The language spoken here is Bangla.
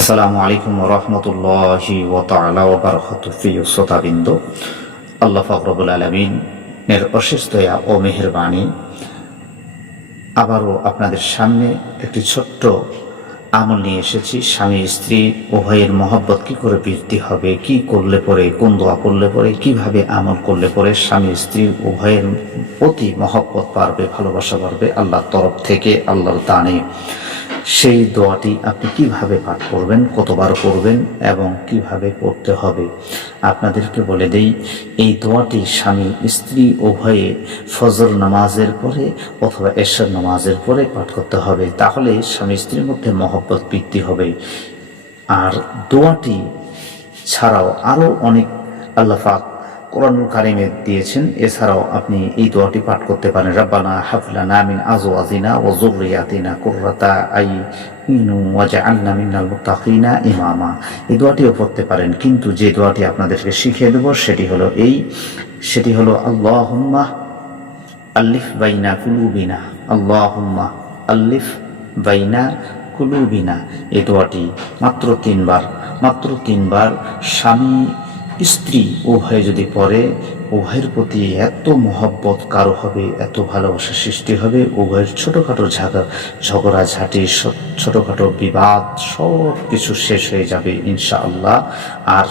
আসসালামু আলাইকুম ওয়া রাহমাতুল্লাহি ওয়া তাআলা ওয়া বারাকাতুহু। প্রিয় শ্রোতাবৃন্দ, আল্লাহ পাক রব্বুল আলামিনের অশেষ দয়া ও মেহেরবানি, আবারও আপনাদের সামনে একটি ছোট্ট আমল নিয়ে এসেছি। স্বামী স্ত্রী উভয়ের মহব্বত কি করে বৃদ্ধি হবে, কি করলে পরে, কোন দোয়া করলে পরে, কিভাবে আমল করলে পরে স্বামী স্ত্রী উভয়ের প্রতি মহব্বত বাড়বে, ভালোবাসা বাড়বে আল্লাহর তরফ থেকে, আল্লাহর দানে। সেই দোয়াটি আপনি কিভাবে পাঠ করবেন, কতবার করবেন এবং কিভাবে করতে হবে আপনাদেরকে বলে দেই। এই দোয়াটি স্বামী স্ত্রী উভয়ে ফজর নামাজের পরে অথবা এশার নামাজের পরে পাঠ করতে হবে, তাহলে স্বামী স্ত্রীর মধ্যে মহব্বত বৃদ্ধি হবে। আর দোয়াটি ছাড়াও আরও অনেক আল্লাহ পাক কোরআনুল কারিমে দিয়েছেন। এছাড়াও আপনি এই দোয়াটি পাঠ করতে পারেন, রাব্বানা হাব লানা মিন আজওয়াজিনা ওয়া যুররিয়াতিনা কুররাতা আইয়ুন ওয়াজআলনা মিনাল মুত্তাকিনা ইমামা। এই দোয়াটিও পড়তে পারেন, কিন্তু যে দোয়াটি আপনাদেরকে শিখিয়ে দেব সেটি হলো আল্লাহুম্মা আল্লিফ বাইনা কুলুবিনা, আল্লাহুম্মা আল্লিফ বাইনা কুলুবিনা। এই দোয়াটি মাত্র তিনবার স্বামী স্ত্রী উভয়ে যদি পড়ে, উভয়ের প্রতি এত মহব্বত কারো হবে, এত ভালোবাসা সৃষ্টি হবে, উভয়ের ছোটোখাটো ঝগড়াঝাটি, ছোটোখাটো বিবাদ সব কিছু শেষ হয়ে যাবে ইনশাআল্লাহ। আর